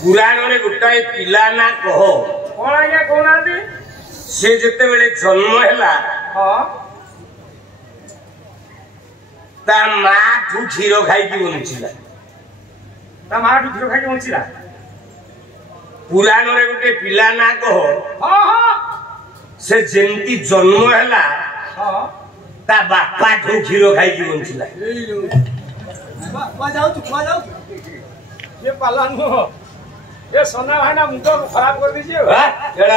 पुराण रे गोटाए पिला ना कह कौन आज्ञा कहना से जेते बेले जन्म हैला हाँ ता मां ठू क्षीर खाई की बंचिला ता मां ठू क्षीर खाई की बंचिला पुराण रे गोटे पिला ना कह हाँ हाँ से जेंती जन्म हैला हाँ ता बापा ठू क्षीर खाई की बंचिला वा जाओ ये पाला नु ये सोना भाई ना मुंडो खराब कर दीजिए हां केड़ा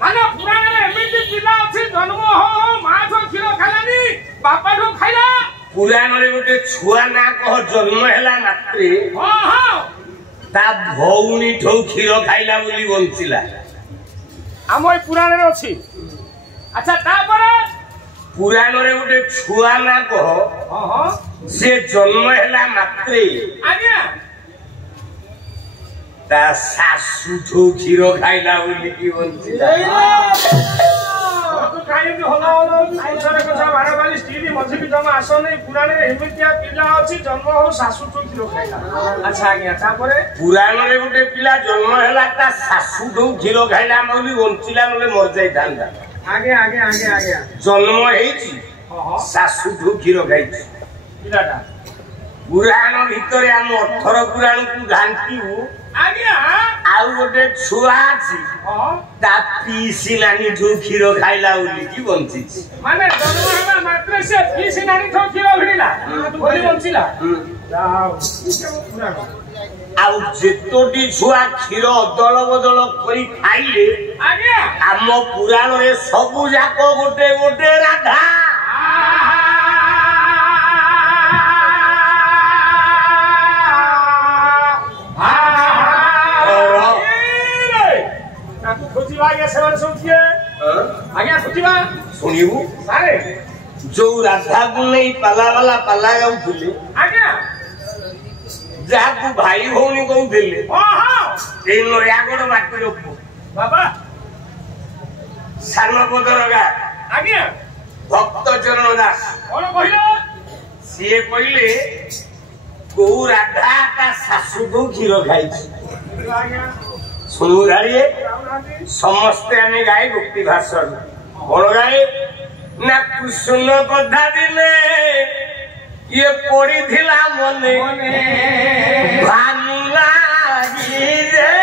माने पुराण रे एमिति पिला अछि जन्म हो मां ठो क्षीर खालानी बापा ठो खाइला पुराण रे गोटे छुआ ना कह जन्म हैला मात्रे हां हां ता भौणी ठो क्षीर खाइला बोली बंचिला हम ए पुराण रे अछि अच्छा तापरे पुराण रे गोटे छुआ ना कह हां हां से जन्म हैला मात्रे आज्ञा ता सासु ठो क्षीर खाइला बोली की बंचिला तो काई भी होला संसार कथा बारे वाली स्थिति मझे भी जमा आसो नहीं पुराण रे एमितिया पिला अछि जन्म हो सासु ठो क्षीर खाइला अच्छा आज्ञा तापरे पुराण रे गोटे पिला जन्म हैला ता सासु ठो क्षीर खाइला बोली बंचिला नले मर जाई थांदा आगे जन्म हेछि सासु ठो क्षीर खाइछि पिलाटा पुराण भितरे हम 18 पुराण को घांटिउ आज्ञा आउ गोटे छुआ अछि ता पीसी नानी ठो क्षीर खाइला बोली की बंचिछि माने जन्म हेबा मात्र से पीसी नानी ठो क्षीर भिडिला बोली बंचिला जाओ आउ जेतोटी छुआ क्षीर अदल बदल करी खाइले आज्ञा हम पुराण रे सबु जाको गोटे गोटे राधा आज्ञा खुजिबा सुनिबु सारे जो राधा को नहीं पाला वाला पाला गाउथिले आज्ञा जाकू भाई भौणी कहउथिले हां ए नयागढ़ माटी रोपु बाबा सानपदर गा आज्ञा भक्त चरण दास कौन कहिलो सीए कहले को राधा का सासु को क्षीर खाइछि आज्ञा सुनु गाड़िए समस्ते आमे गाए भक्ति भाषण कौन गाए ना कृष्ण कथा दिले ये पड़ी थिला मने भानु लागी रे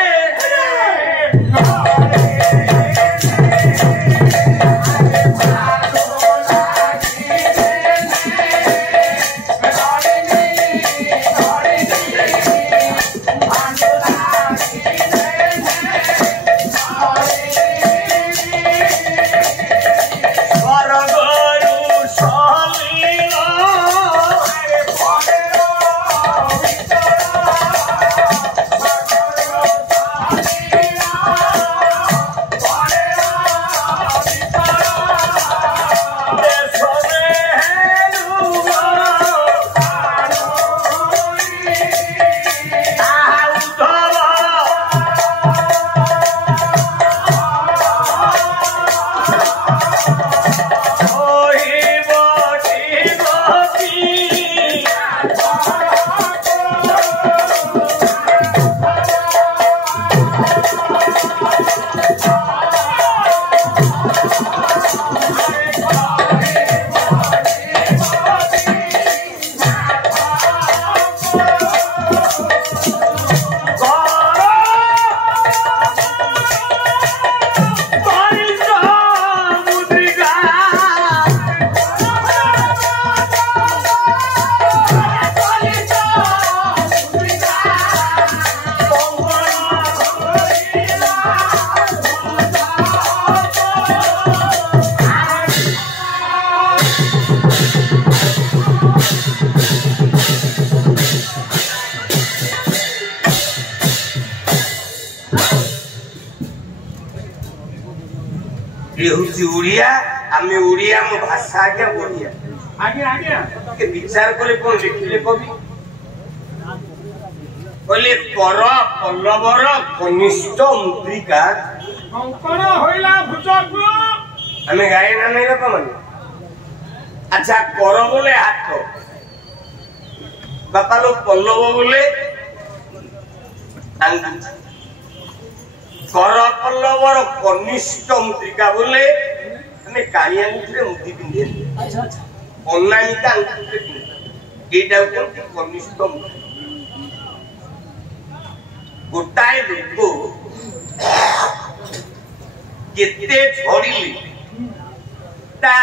उड़िया आम उड़िया मो भाषा आज्ञा बढ़िया आज्ञा के विचार कले कौन लिखिले कवि कले पर पल्लवर कनिष्ठ मुद्रिका कंकण होइला भुजगु हमें गाय ना नहीं बापा माने अच्छा कर बोले हाथ बापा लोग पल्लव बोले করপল্লবর কনিষ্ঠ মুদ্রিকা বলে মানে কানি আঙ্গুঠিরে মুদি পিঁধে অন্যানিকা আঙ্গুঠিরে পিঁধে এইটা হচ্ছে কনিষ্ঠ মুদ্রা। গোটাଏ ଲୋକ କେତେ ଝଡ଼ିଲେ ତା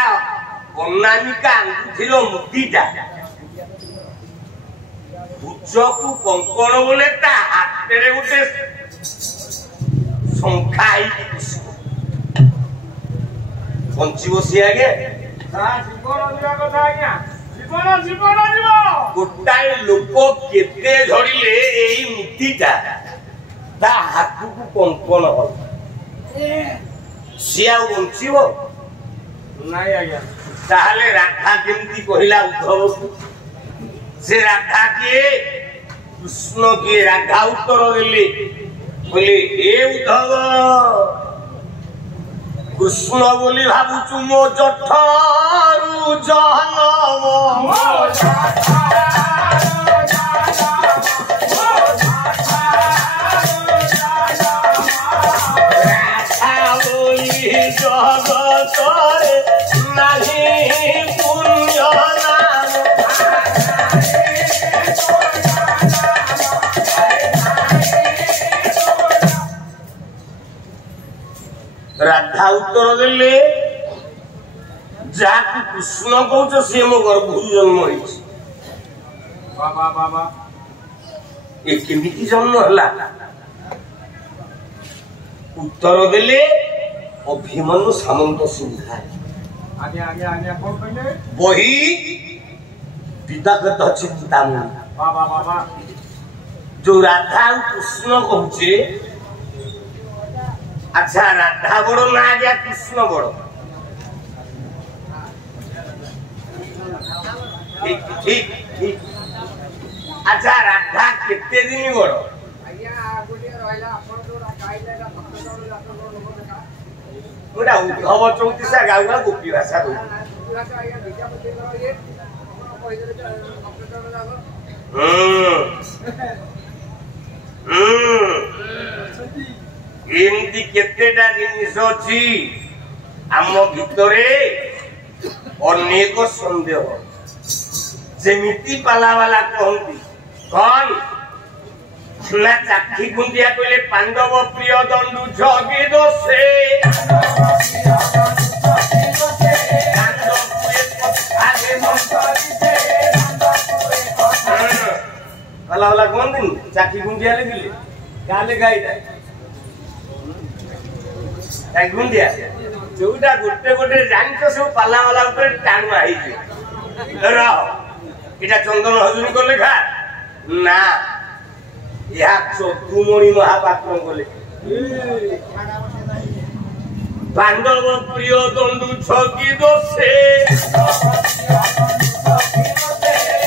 ଅନାମିକା ଆଙ୍ଗୁଠିର ମୁଦିଟା ଉଚ୍ଚକୁ କଙ୍କଣ ବୋଲେ ତା ହାତରେ ଗୋଟେ ଶଙ୍ଖା ହେଇକି ବସିବ। ବଞ୍ଚିବ ସିଏ ଆଜ୍ଞା? ଜୀବନ ଯିବା କଥା ଆଜ୍ଞା, ଜୀବନ ଜୀବନ ଯିବ। ଗୋଟାଏ ଲୋକ କେତେ ଝଡ଼ିଲେ ଏଇ ମୁଦିଟା ତା ହାତକୁ କଙ୍କଣ ହବ, ସିଏ ଆଉ ବଞ୍ଚିବ ନାଇଁ ଆଜ୍ଞା। ତାହେଲେ ରାଧା କେମିତି କହିଲା ଉଦ୍ଧବକୁ? ସେ ରାଧା କିଏ? କୃଷ୍ଣ କିଏ? ରାଧା ଉତ୍ତର ଦେଲେ କହିଲେ ଏ ଉଦ୍ଧବ, କୃଷ୍ଣ ବୋଲି ଭାବୁଛୁ ମୋ ଜଠରୁ ଜନମ, ଜଗତରେ ନାହିଁ ପୁଣ୍ୟ ନାମ। ରାଧା ଉତ୍ତର ଦେଲେ ଯାହାକୁ କୃଷ୍ଣ କହୁଛ ସିଏ ମୋ ଗର୍ଭରୁ ଜନ୍ମ ହେଇଛି। ବାବା ବାବା ଏ କେମିତି ଜନ୍ମ ହେଲା? ଉତ୍ତର ଦେଲେ ଅଭିମନ୍ୟୁ ସାମନ୍ତ ସିଂହା। ଆଜ୍ଞା ଆଜ୍ଞା ଆଜ୍ଞା କଣ କହିଲେ? ବହି ପିତାକତ ଚିନ୍ତାମଣି। ବାବା ବାବା ଯୋଉ ରାଧା ଆଉ କୃଷ୍ଣ କହୁଛେ, ଆଚ୍ଛା ରାଧା ବଡ ନା ଆଜ୍ଞା କୃଷ୍ଣ ବଡ? ଠିକ ଠିକ ଠିକ। ଆଚ୍ଛା ରାଧା କେତେ ଦିନ ବଡ? ଗୋଟା ଉଦ୍ଧବ ଚଉତିଶା ଗାଉ ଗାଉ ଗୋପୀ ଭାଷା କହୁଛି। ଏମିତି କେତେଟା ଜିନିଷ ଅଛି ଆମ ଭିତରେ, ଅନେକ ସନ୍ଦେହ। ସେମିତି ପାଲାବାଲା କହନ୍ତି କଣ ନା ଚାକ୍ଷୀ ଗୁଣ୍ଡିଆ କହିଲେ ପାଣ୍ଡବ ପ୍ରିୟ ଦଣ୍ଡୁ ଜଗି ଦୋଷେ, ପାଲାବାଲା କହନ୍ତିନି ଚାକ୍ଷୀ ଗୁଣ୍ଡିଆ ଲେଖିଲେ କାହା ଲେଖା ଏଇଟା? ଗୁଣ୍ଡିଆ ଯୋଉଟା ଗୋଟେ ଗୋଟେ ଜାଣିଛ ସବୁ ପାଲାବାଲା ଉପରେ ଟାଣୁଆ ହେଇଯିବ। ଏଇଟା ଚନ୍ଦନ ହଜୁରୀଙ୍କ ଲେଖା ନା, ଏହା ଚତୁମଣି ମହାପାତ୍ରଙ୍କ ଲେଖା। ପାଣ୍ଡବ ପ୍ରିୟ ଦଣ୍ଡୁ ଛକି ଦୋଷେ,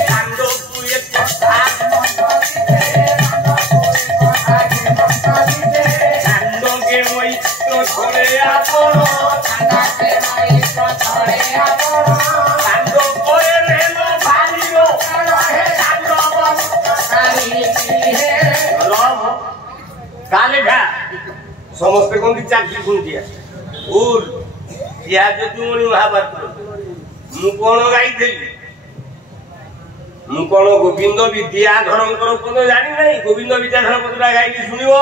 ପାଣ୍ଡବକୁ ଏ କଥା କାଣ୍ଡକେ ମୈତ୍ର ଛଳେ ଆପଣ, କାଣ୍ଡ ପରେ ଭାରିର କା ଲେଖା? ସମସ୍ତେ କହନ୍ତି ଚାକ୍ଷୀ ଗୁଣ୍ଡିଆ। ଭୁଲ। ଇହା ଯଦୁମଣି ମହାପାତ୍ର। ମୁଁ କଣ ଗାଇଥିଲି? ମୁଁ କଣ ଗୋବିନ୍ଦ ବିଦ୍ୟାଧରଙ୍କର ପଦ ଜାଣି ନାହିଁ? ଗୋବିନ୍ଦ ବିଦ୍ୟାଧର ପଦଟା ଗାଇକି ଶୁଣିବ।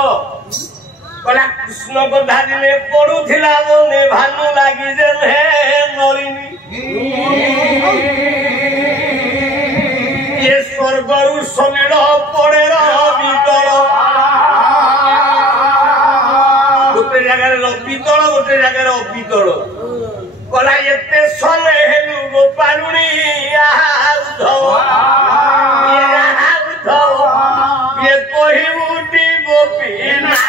କହିଲା କୃଷ୍ଣ କଥା ଦିନେ ପଡୁଥିଲା ମନେ ଭାନୁ ଲାଗି ଯେ ନଳିନୀ, ଏ ସ୍ୱର୍ଗରୁ ସଲିଳ ପଡେ ରବିତଳ। ଗୋଟେ ଜାଗାରେ ରବିତଳ, ଗୋଟେ ଜାଗାରେ ଅବିତଳ। କହିଲା ଏତେ ସମୟ ହେଲୁ ଗୋପାଳୁଣୀ ଉଦ୍ଧବ, ଇଏ କହିବୁଟି ଗୋପୀନାଥ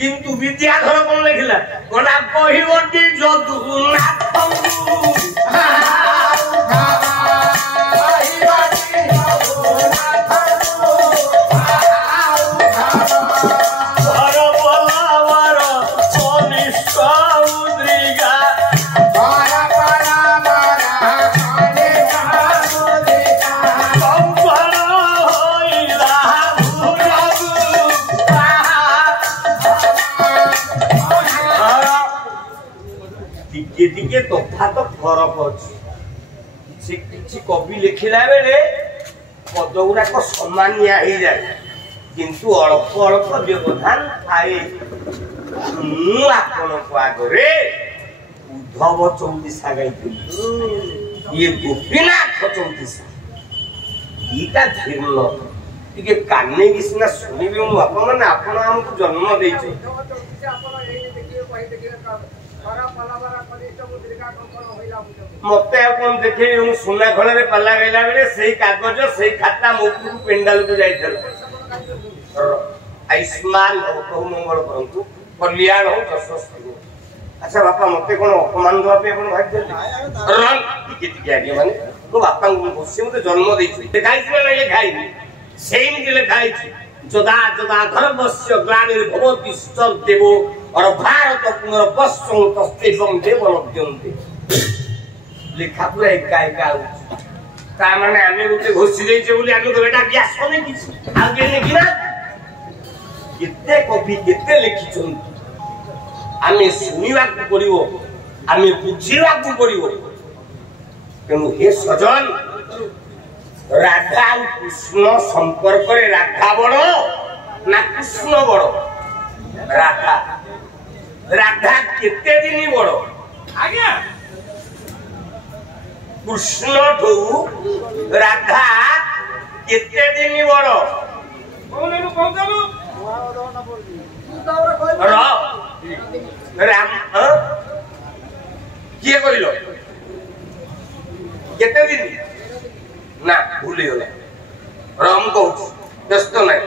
କିନ୍ତୁ ବିଦ୍ୟାଧର କଣ ଲେଖିଲା? ଗଲା କହିବଟି ଯଦୁନାଥଙ୍କୁ, ଘର ବୋଲାବାର କନିଷ୍ଠ ଉଦ୍ରିଗା। टिके टिके तफात फरक अच्छी से किसी कवि लिखिला बेले पद गुड़ाक सामानिया हो जाए किंतु अल्प अल्प व्यवधान थाए आगे उद्धव चौतीसा गाई ये गोपीनाथ चौतीसा यीटा धीर्ण टिके काने की सीना शुणवे मो बापा मैंने आपण आमको जन्म देते मत देखे सुना खल पाला गला बेले से कागज से खाता मुखू पेंडाल को जाइए आयुष्मान प्रभु मंगल करंतु कल्याण हो यशस्वी हो। अच्छा बापा मत कौन अपमान देवाई भाग माने मो बापा से मत जन्म देखाई लिखाई से लिखाई जदा जदा धर्मस्य ग्लानिर्भवति देव और भारत पुनर्वसं तस्तेजं देवलभ्यन्ते लिखा पूरा एका एका ता माने आमे गोटे घोषि देइछे बोली आमे तो एटा व्यास नै किछ आगे लिखि ना केते कवि केते लिखिछन आमे सुनिबा को पड़िबो आमे बुझिबा को पड़िबो तेनु हे सजन राधा और कृष्ण संपर्क रे राधा बड़ ना कृष्ण बड़ राधा राधा केते दिन बड़ आज्ञा कृष्ण ठू राधा केते दिन बड़ राम किए कहल केते दिन ना भूली गला राम कहूँ व्यस्त नहीं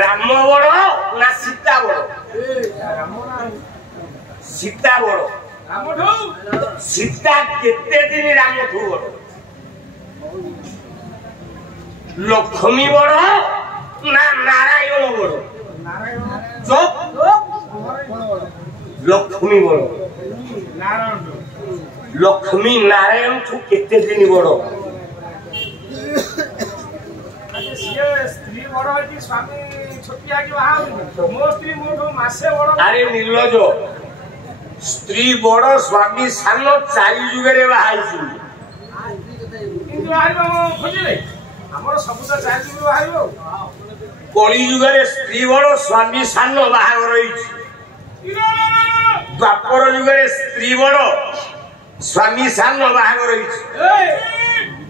राम बड़ ना सीता बड़ सीता बड़ सीता केते दिन राम ठू बड़ लक्ष्मी बड़ ना नारायण बड़ लक्ष्मी बड़ लक्ष्मी नारायण ठू केते दिन बड़ स्त्री बड़ कि स्वामी छोटिया कि बाहा मो स्त्री मोठो मासे बड़ अरे निर्लज स्त्री बड़ स्वामी सान चारि जुगे बाहाई किंतु बाहर खोजिले हमर सब तो चारि जुगे बाहर कली जुगे स्त्री बड़ स्वामी सान बाहागर द्वापर जुगे स्त्री बड़ स्वामी सान बाहागर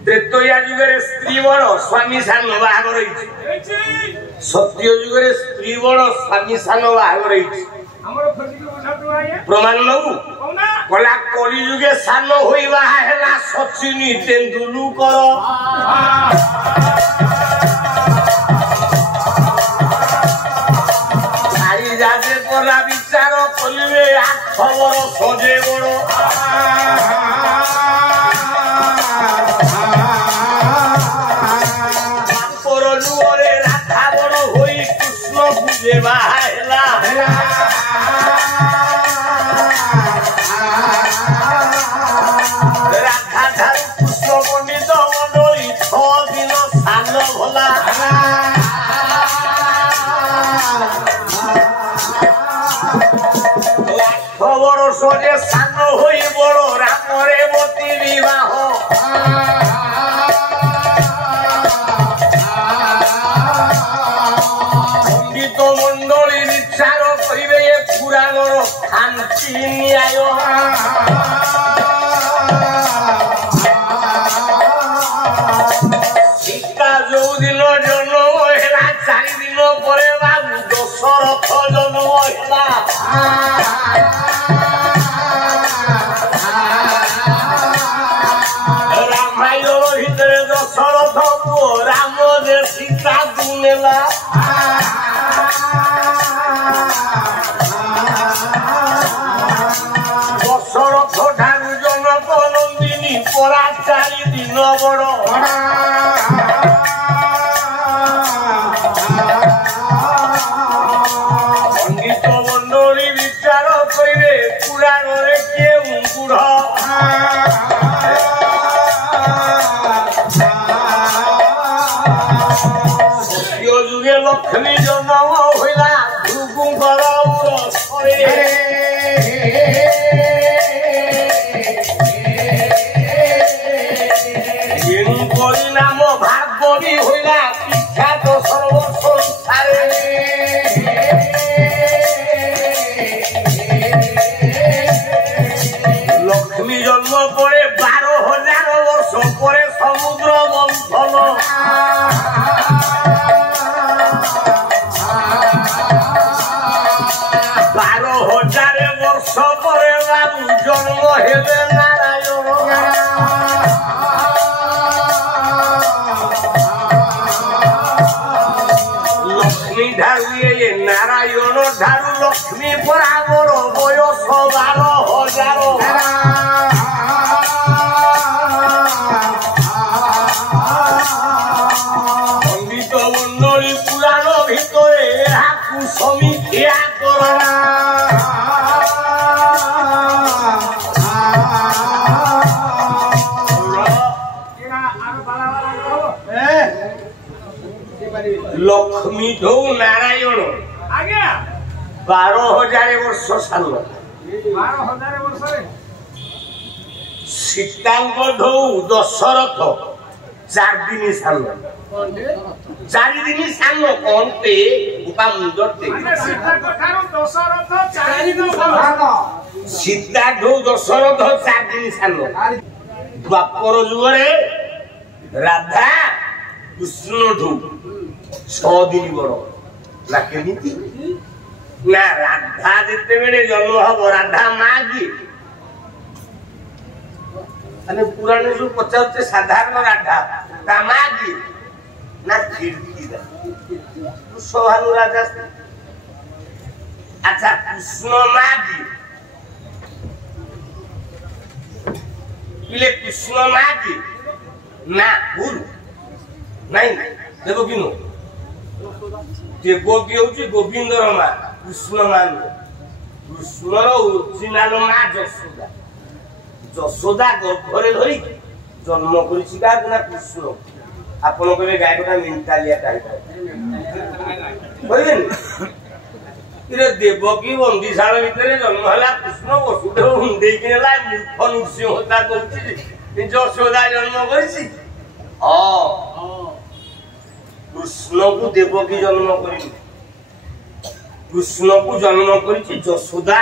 त्रेतया जुगे स्त्री बड़ स्वामी सान बाहागर सत्य जुगे स्त्री बड़ स्वामी सान बाहागर प्रमाण नबू कला कली जुगे सान होई बाहा हैला सचिन तेंदुलकर आई जाजे कला विचार कलिवे 8 वर्ष सजे बड़ राधा बड़ होई कृष्ण पूजे बाहला राधा ठार कृष्ण पंडित मंडली 6 दिन सान भला 8 वर्ष जे सान होई बड़ राम रे मती विवाह मंडली विचार करिवे ये पुराणर खांती न्याय सीता जो दिन जन्म है 4 दिन पर बाबू दशरथ जन्म है रामायण भीतर दशरथ राम जे सीता दुनेला दशरथ ठारू जनक नंदिनी परा 4 दिन बड़ पंडित मंडली विचार करे पुराण रे केउ गुढ़ सत्य जुगे लक्ष्मी जन्म होइला भृगुंकर ହେଲେ ନାରାୟଣ ଲକ୍ଷ୍ମୀ ଠାରୁ ଏ ନାରାୟଣ ଠାରୁ ଲକ୍ଷ୍ମୀ ବରାବର ବୟସ 12,000 ପଣ୍ଡିତ ମଣ୍ଡଳୀ ପୁରାଣ ଭିତରେ ଏହାକୁ ସମୀକ୍ଷା କର ଲକ୍ଷ୍ମୀ ଠୁ ନାରାୟଣ ଆଜ୍ଞା 12,000 ବର୍ଷ ସାନ 12,000 ବର୍ଷରେ ସୀତାଙ୍କ ଠୁ ଦଶରଥ 4 ଦିନ ସାନ 4 ଦିନ ସାନ କଣଟେ ଉପ ମୁଣ୍ଡଟେ ସୀତାଙ୍କ ଠାରୁ ଦଶରଥ 4 ଦିନ ସାନ ସୀତା ଠୁ ଦଶରଥ 4 ଦିନ ସାନ ଦ୍ୱାପର ଯୁଗରେ ରାଧା କୃଷ୍ଣ ଠୁ 6 ଦିନ ବଡ ନା କେମିତି ନା ରାଧା ଯେତେବେଳେ ଜନ୍ମ ହବ ରାଧା ମା କିଏ ଆମେ ପୁରାଣ ଯୋଉ ପଚାରୁଛେ ସାଧାରଣ ରାଧା ତା ମା କିଏ ନା କୀର୍ତ୍ତିଦା କୁଶଭାନୁ ରାଜା ଆଚ୍ଛା କୃଷ୍ଣ ମା କିଏ ପିଲେ କୃଷ୍ଣ ମା କିଏ ନା ଭୁଲ ନାଇଁ ଦେବକୀ ନୁହଁ ଦେବକୀ ହଉଛି ଗୋବିନ୍ଦର ମା କୃଷ୍ଣ ମା ନୁହଁ କୃଷ୍ଣର ଓରିଜିନାଲ ମା ଯଶୋଦା ଯଶୋଦା ଗର୍ଭରେ ଧରି ଜନ୍ମ କରିଛି କାହାକୁ ନା କୃଷ୍ଣ ଆପଣ କହିବେ ଗାଈଟା ମେଣ୍ଟାଲିଆ ଟାଇପ କହିବେନି ଦେବକୀ ବନ୍ଦିଶାଳ ଭିତରେ ଜନ୍ମ ହେଲା କୃଷ୍ଣ ବସୁଦେବ ଦେଇକି ନେଲା ମୂର୍ଖ ନୃସିଂହ ହତ୍ୟା କରୁଛି ଯଶୋଦା ଜନ୍ମ କରିଛି କୃଷ୍ଣକୁ ଦେବକୀ ଜନ୍ମ କରିଛି କୃଷ୍ଣକୁ ଜନ୍ମ କରିଛି ଯଶୋଦା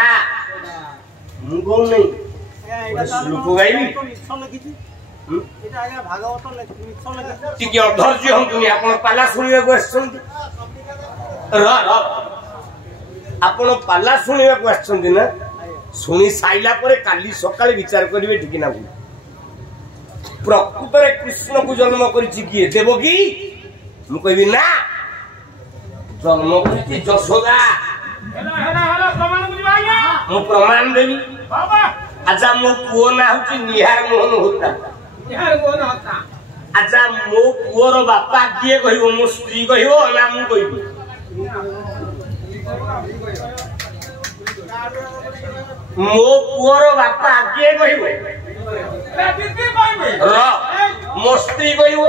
ମୁଁ କହୁନି ଶ୍ଲୋକ ଗାଇବି ଟିକେ ଅଧୈର୍ଯ୍ୟ ହୁଅନ୍ତୁନି ଆପଣ ପାଲା ଶୁଣିବାକୁ ଆସିଛନ୍ତି ଆପଣ ପାଲା ଶୁଣିବାକୁ ଆସିଛନ୍ତି ନା ଶୁଣି ସାଇଲା ପରେ କାଲି ସକାଳେ ବିଚାର କରିବେ ଠିକ ନା ଭୁଲ ପ୍ରକୃତରେ କୃଷ୍ଣକୁ ଜନ୍ମ କରିଛି କିଏ ଦେବକୀ ମୁଁ କହିବି ନା ଜନ୍ମ କରିଛି ଯଶୋଦା ମୁଁ ପ୍ରମାଣ ଦେବି ଆଚ୍ଛା ମୋ ପୁଅ ନା ହଉଛି ନିହାର ମୋହନ ହୋତା ଆଚ୍ଛା ମୋ ପୁଅର ବାପା କିଏ କହିବ ମୋ ସ୍ତ୍ରୀ କହିବ ନା ମୁଁ କହିବି ମୋ ପୁଅର ବାପା କିଏ କହିବ ମୋ ସ୍ତ୍ରୀ କହିବ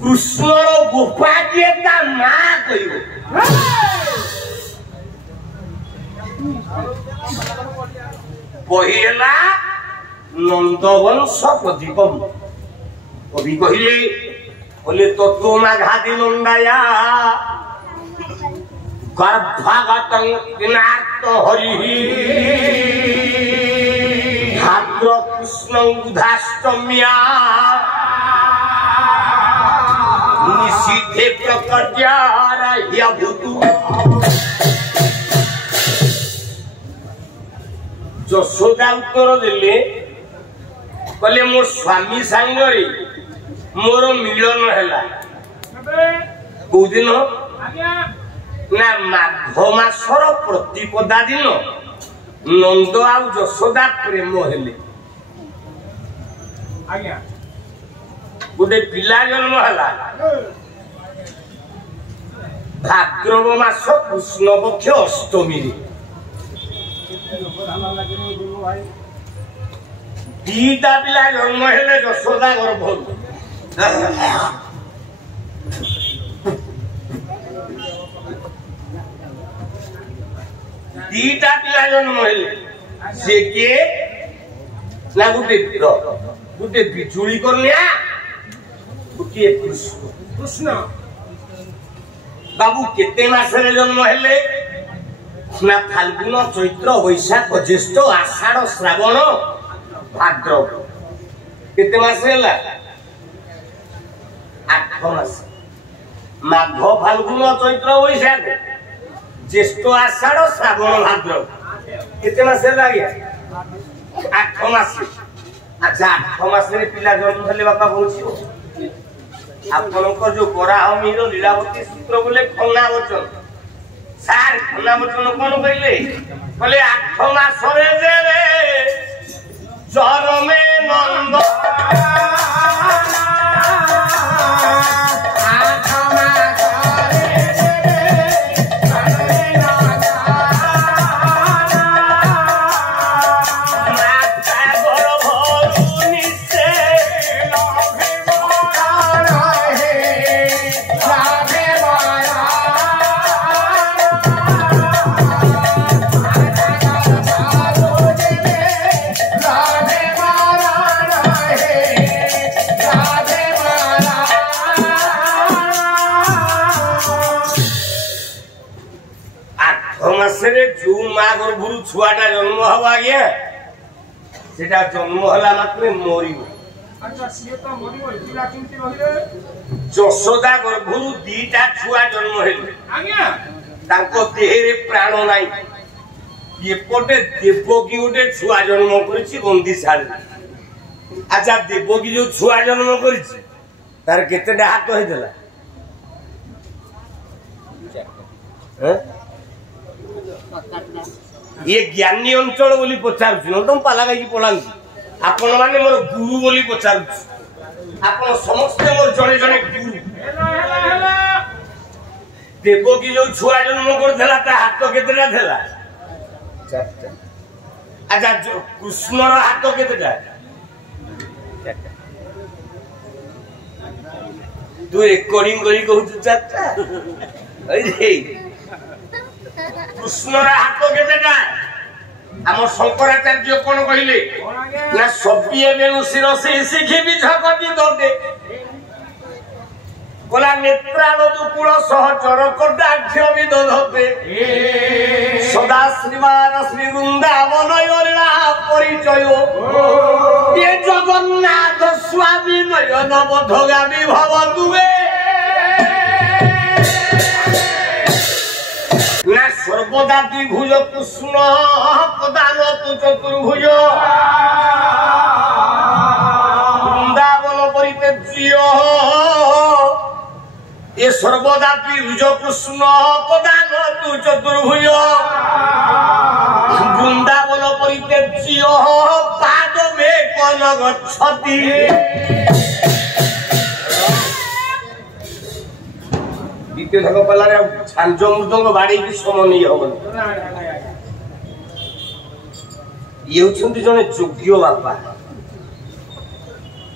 କୃଷ୍ଣର ଗୋପା କିଏ ତା ମା କହିବ ବହି ହେଲା ନନ୍ଦବଂଶ ପ୍ରଦୀପ କବି କହିଲେ बोले तत्व माघादि नंदाया गर्भागतं विनार्त हरि भाद्र कृष्ण उधाष्टम्या निषिद्धे प्रकट्यारह्यभूतु यशोदा उत्तर देले कहले मो स्वामी सांगरे मोर मिलन है कौ दिन ना माघ मासर प्रतिपदा दिन नंद आ यशोदा प्रेम हेले गोटे पिला जन्म है भाद्रव मास कृष्ण पक्ष अष्टमी दीटा पिला जन्म हेले यशोदा गर्भ दीटा पिला जन्म हेले से किए ना गोटे बिजुली कन्या गोटे कृष्ण बाबू केते मासरे जन्म हेले ना फाल्गुन चैत्र वैशाख ज्येष्ठ आषाढ़ श्रावण भाद्रव केते मास हेला 8 मास माघ फाल्गुन चैत्र वैशाख ज्येष्ठ आषाढ़ श्रावण भाद्रव केते मास हेला 8 ମାସ ଆଚ୍ଛା 8 ମାସରେ ପିଲା ଜନ୍ମ ହେଲେ ବାପା ବଞ୍ଚିବ ଆପଣଙ୍କ ଯୋଉ ବରାହମିର ଲୀଳାବତୀ ସୂତ୍ର ବୋଲେ ଖନା ବଚନ ସାର୍ ଖନା ବଚନ କଣ କହିଲେ 8 ମାସରେ ଦେବେ ଜରମେ ନନ୍ଦ जो माँ गर्भर छुआटा जन्म हम आज्ञा से जन्म है मात्र मर जशोदा गर्भर 2टा छुआ जन्म देहरे प्राण नाई एपटे देवकी गोटे छुआ जन्म कर अच्छा देवकी जो छुआ जन्म कर तार केतेटा हाथ होइतला ये ज्ञानी अंचल बोली पचारुछि न तुम पाला गाई पलांती आपण माने मोर गुरु बोली पचारुछि आपण समस्त मोर जणे जणे गुरु देवकी जो छुआ जन्म करथला ता हाथ केतेटा थला चारटा अच्छा कृष्णर हाथ केतेटा चारटा तू रेकॉर्डिंग करी कहू चारटा कृष्णर हाथ केतेटा आम शंकराचार्य कौन कहले ना सबिए बेनुशीर से शिखी भी झगती दौड़े बोला नेत्रानुकूल सहचर कटाक्ष भी दधते सदा श्रीमान श्री वृंदावन परिचय ये जगन्नाथ स्वामी नयन बधगामी भव तुवे ना सर्वदा द्विभुज कृष्ण प्रदान तु चतुर्भुज वृंदावन परित्यज्य ये सर्वदा द्विभुज कृष्ण प्रदान तु चतुर्भुज वृंदावन परित्यज्य पाद में कन गच्छति द्वितीय ढंग पल्लारे झांझ मृदंग बाड़ी की समन हबन ये होछंती जने योग्य बापा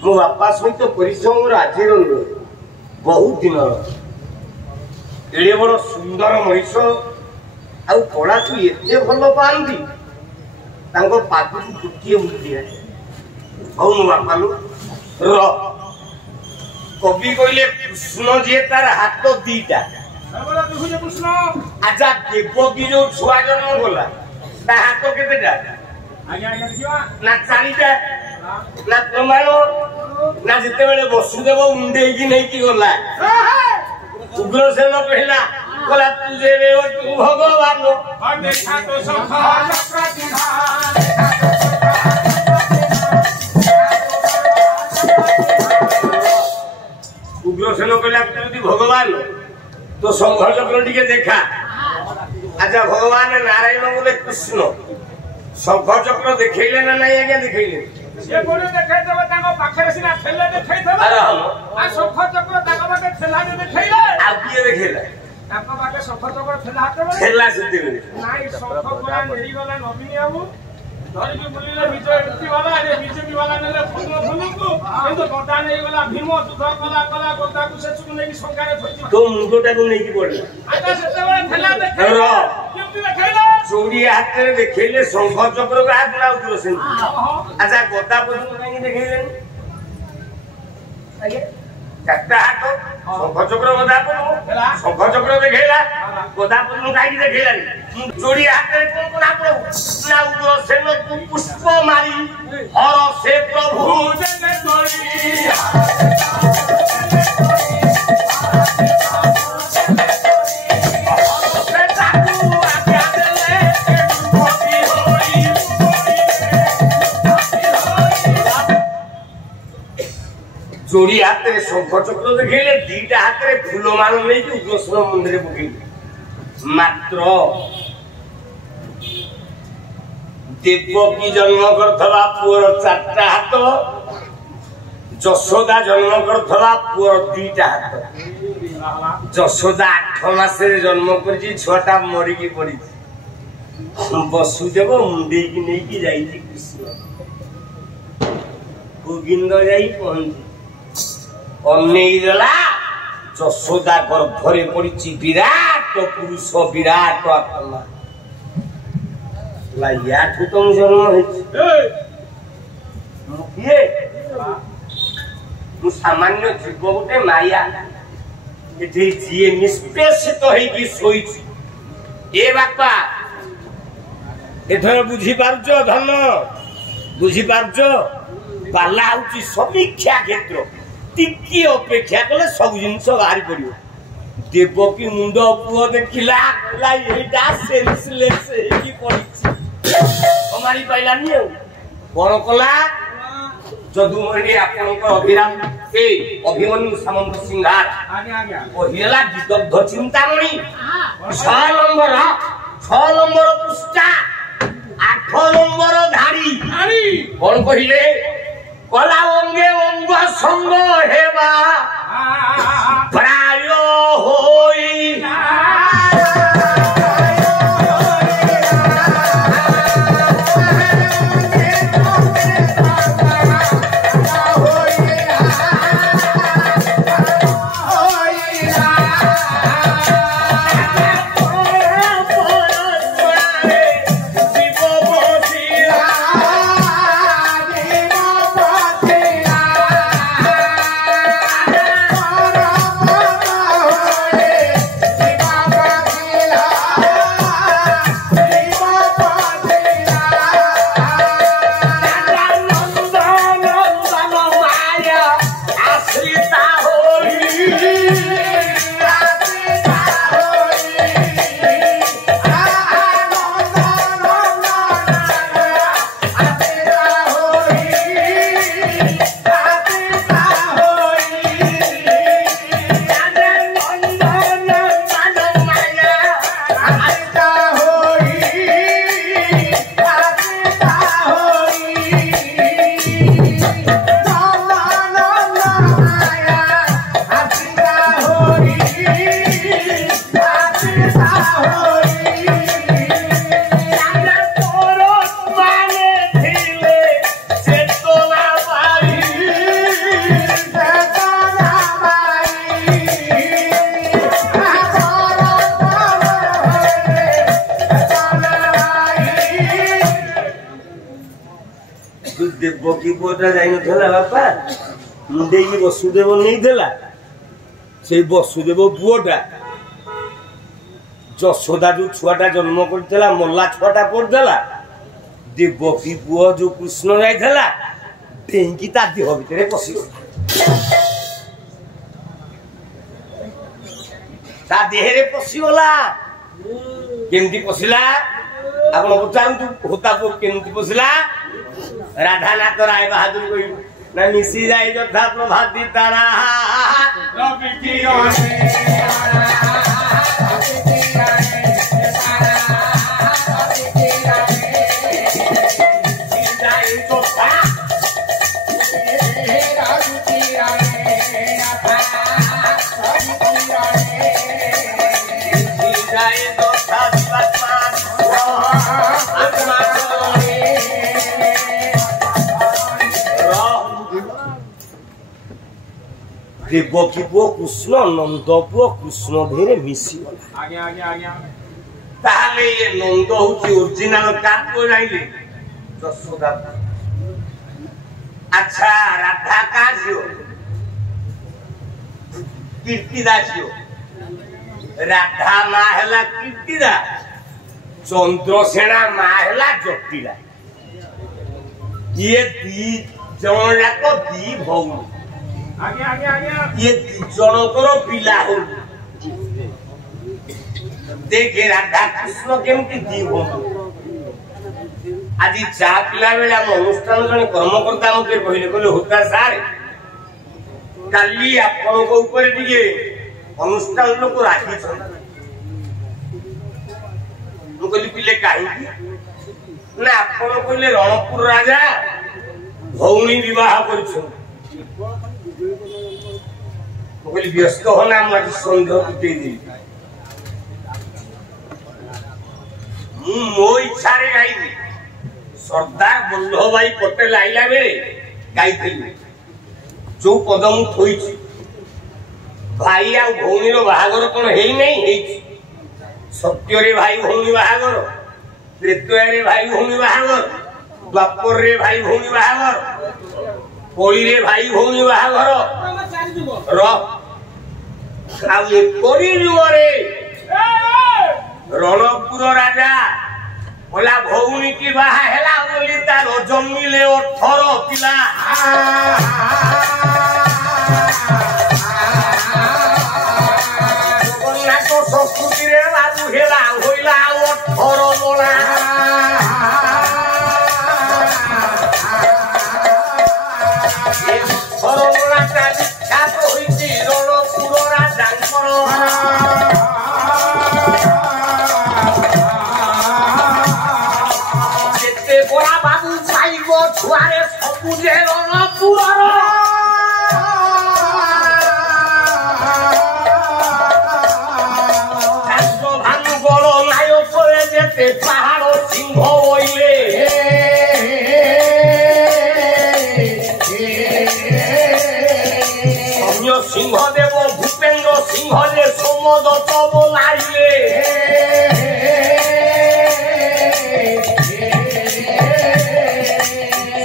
मो बापा सहित परिश्रम आज बहुत दिन एड़े बड़ सुंदर मनीष आउ कला को एते भल पाती पाद को गोटे बुद्धि हौ मो बापा लो कवि कहले कृष्ण जी तार हाथ 2टा अच्छा देवकी जो छुआ जन्म गला ता हाथ केतेटा ना 4टा ना प्रमाण ना जिते बेले वसुदेव मुंडे की नहीं की गला उग्रसेन कहला बोला तुझे रे तू भगवान देखा तो सब उग्रसेन कहला तू भगवान तो संघ चक्र टिके देखा अच्छा भगवान नारायण बोले कृष्ण संघ चक्र देखैले ना नहीं आज्ञा देखैले से कोने देखाइ देबे ताको पाखरे सिना ठेले देखाइ देबे अरे हम आ संघ चक्र ताको पाखे ठेला दे देखैले आ किए देखैले ताको पाखे संघ चक्र ठेला हाते ठेला सिद्धि नाही संघ कोना नेरी गला नबीनी बाबू धरि के बोलिले विजय व्यक्ति वाला रे बीजेपी वाला नेले फुल को किंतु गदा नहीं गला भीम युद्ध कला कला गदा को से चुक नहीं संगारे थई तो मुंडोटा को नहीं की पड़ले आटा सेते बेले ठेला देखैले केमती देखैले चोरी हाथ रे देखैले संघ चक्र को हाथ ना उग्रसेन अच्छा गदा पदन नहीं देखैले आगे चारटा हाथ संघ चक्र गदा पदन संघ चक्र देखैला गदा पदन काई देखैला चोरी हाथ रे कोन ना प्रभु ना उग्रसेन तू पुष्प मारी हर से प्रभु जने तोरी जोड़ी हाथ में शंख चक्र देखले दीटा हाथ में फूलमाल नहीं उग्रसेन मुंडे पकड़े मात्र देवकी जन्म करथवा पुअर 4टा हाथ जशोदा जन्म करथवा पुअर 2टा हाथ जशोदा 8 मासे जन्म करछि छटा मरि की पड़ी वसुदेव मुंडे की नहीं की जाई कृष्ण गोविंद जाई पहुंची अनेई देला जशोदा गर्भरे पड़ी विराट पुरुष विराट आत्मा या तुम जन्म सामान्य जीव गोटे माया जी निष्पेषित होई ए बापा एथर बुझी पारछ धन बुझी पारछ पाला होची समीक्षा क्षेत्र टिकी अपेक्षा कले सब जिंस बाहरी पड़ियो देवकी मुंड पुओ देखिला एटा सेंसलेस हेकी पड़िछि हमारी पाइलानी कौन कला जदुमणि आपनकर अभिराम ए अभिमन्यु सामंत सिंहार ओहिला विदग्ध चिंतामणि 6 नंबर पृष्ठा 8 नंबर धारी कौन कहिले कला अंगे अंग संग हेबा प्राय होई देवकी पुअटा जाई नथला बापा मुंडे की वसुदेव नहीं देला से वसुदेव पुअटा जशोदा जो छुआटा जन्म करतेला मल्ला छुआटा पर देला देवकी पुअ जो कृष्ण जाइथला टेंकी ता देह भितरे पसी ता देहरे पसी होला केमती पसिला आपण पचारु होता को केमती पसिला राधानाथ राय बहादुर कोई ना मिसी जाई जोधा प्रभाती तारा रवि किरण देवकी पुओ कृष्ण नंद पुओ कृष्ण भेरे मिसी गला आगे आगे आगे ताले ये नंद होची ओरिजिनल काको जाइले जशोदा अच्छा राधा का जियो कीर्तिदास जियो राधा माहला कीर्तिदास चंद्रसेना माहला जटिला ये दी जणा को दी भौम आगे आगे आगे ये जनकर पिला हो देखे राधा कृष्ण केमती दी हो आज चा पिला बेला अनुष्ठान जन कर्मकर्ता मते कहले कहले होता सार କାଲି ଆପଣଙ୍କ ଉପରେ ଟିକେ ଅନୁଷ୍ଠାନ ଲୋକ ରାଖିଛନ୍ତି। ମୁଁ କହିଲି ପିଲେ କାହିଁକି ନା ଆପଣ କହିଲେ ରଣପୁର ରାଜା ଭଉଣୀ ବିବାହ କରିଛନ୍ତି। ମୁଁ କହିଲି ବ୍ୟସ୍ତ ହନା ମୁଁ ଆଜି ସନ୍ଦେହ ଟୁଟେଇଦେବି। ମୁଁ ମୋ ଇଚ୍ଛାରେ ଗାଇବି। ସର୍ଦ୍ଦାର ବଲ୍ଲଭଭାଇ ପଟେଲ ଆଇଲା ବେଳେ ଗାଇଥିଲି ଯୋଉ ପଦ ମୁଁ ଥୋଇଛି। ଭାଇ ଆଉ ଭଉଣୀର ବାହାଘର କଣ ହେଇନାହିଁ? ହେଇଛି। ସତ୍ୟରେ ଭାଇ ଭଉଣୀ ବାହାଘର, ତ୍ରେତୟାରେ ଭାଇ ଭଉଣୀ ବାହାଘର, ଦ୍ୱାପରରେ ଭାଇ ଭଉଣୀ ବାହାଘର, କଳିରେ ଭାଇ ଭଉଣୀ ବାହାଘର ଆଉ ଏପରି ଯୁଗରେ ରଣପୁର ରାଜା ବୋଲା ଭଉଣୀ କି ବାହା ହେଲା ବୋଲି ତାର ଜମିଲେ 18 ପିଲା। ଜଗନ୍ନାଥ ସଂସ୍କୃତିରେ ଲାଗୁ ହେଲା ହୋଇଲା 18 ମଣା। ସରମଣାଟା ବିଖ୍ୟାତ ହୋଇଛି ରଣପୁର ରାଜାଙ୍କର। ଯେତେ ବଡ଼ା ବାବୁ ପାଇବ ଛୁଆରେ ସବୁ ଯେ ରଣପୁରର। ଭାନୁ ବଳ ନାୟକରେ ଯେତେ ପାହାଡ଼ ସିଂହ ବଇଲେ সিংহদেব ভূপেন্দ্র সিংহ যে সমদত্ত বলাইলে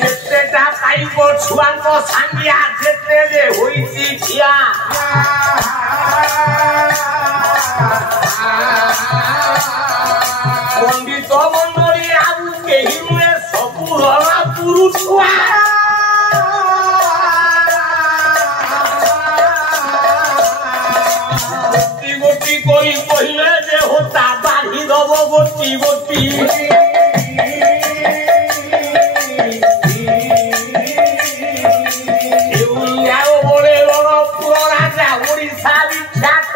যেতেটা পাইব ছুয়াঙ্গ সাঙ্গিয়া যেতে যে হইছি ঠিয়া। পণ্ডিত মন্ডলী আবু কেহি নুয়ে সবু রণপুর ছুয়া। গোটি কই কহিলে যে হোতা বাঁধি দব গোটি গোটি। বলে রণপুর রাজা ওড়িশা বিখ্যাত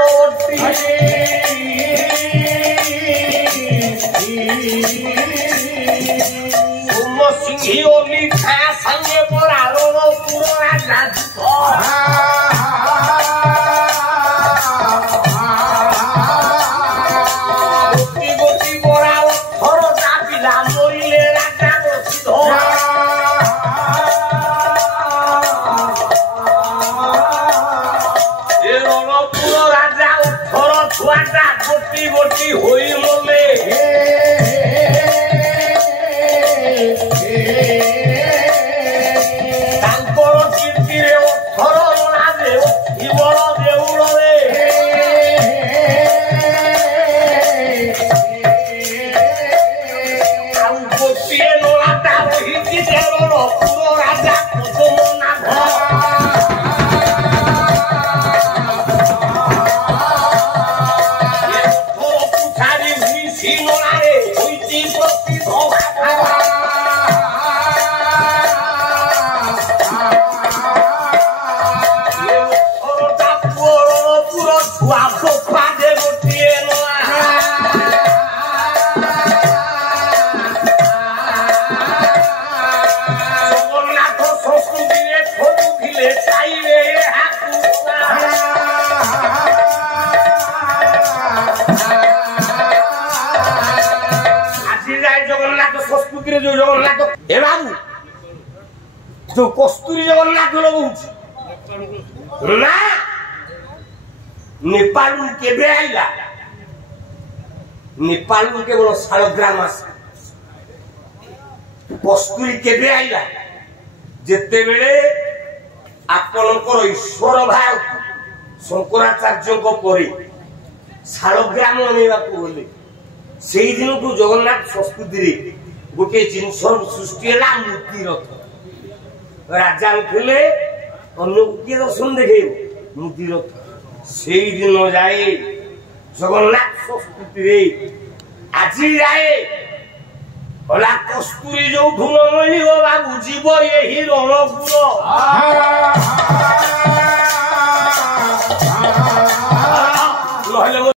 সিংহী ও মিঠা সঙ্গে পড়া রণপুর রাজা ছুয়াটা গোটি গোটি হই মলে তাঙ্কর কীর্তিরে 18 রাজে বড় দেউଳରେ ଆଉ ଗୋଟିଏ ନଳାଟା ରହିଛି ଯେ ରଣପୁର ରାଜା ପଦ୍ମନାଭ। কস্তুরী জগন্নাথ লগুছি না নেপাল কেবে আইলা? নেপাল কেবল শালগ্রাম আসে। কস্তুরী কেবে আইলা? যেতেবেলে আপনার ঈশ্বর ভাই শঙ্করাচার্যଙ୍କ ପରେ শালগ্রাম আনিବାକୁ গলে সেই দিনଠୁ জগন্নাথ সংস্কৃতিରେ গোটে জিনিস সৃষ্টি ହେଲା ମୂର୍ତ୍ତି ରଥ। রাজা উঠলে অন্য কিଏ দর্শন দেখেব মূর্তি রথ। সেই দিন যায় জগন্নাথ সংস্কৃতিরে আজি যায় ওলা কস্তুরী ଯୋଉଠୁ ନ ମିଳିବ ବାବୁ ଯିବ ଏହି ରଣପୁର। ନହେଲେ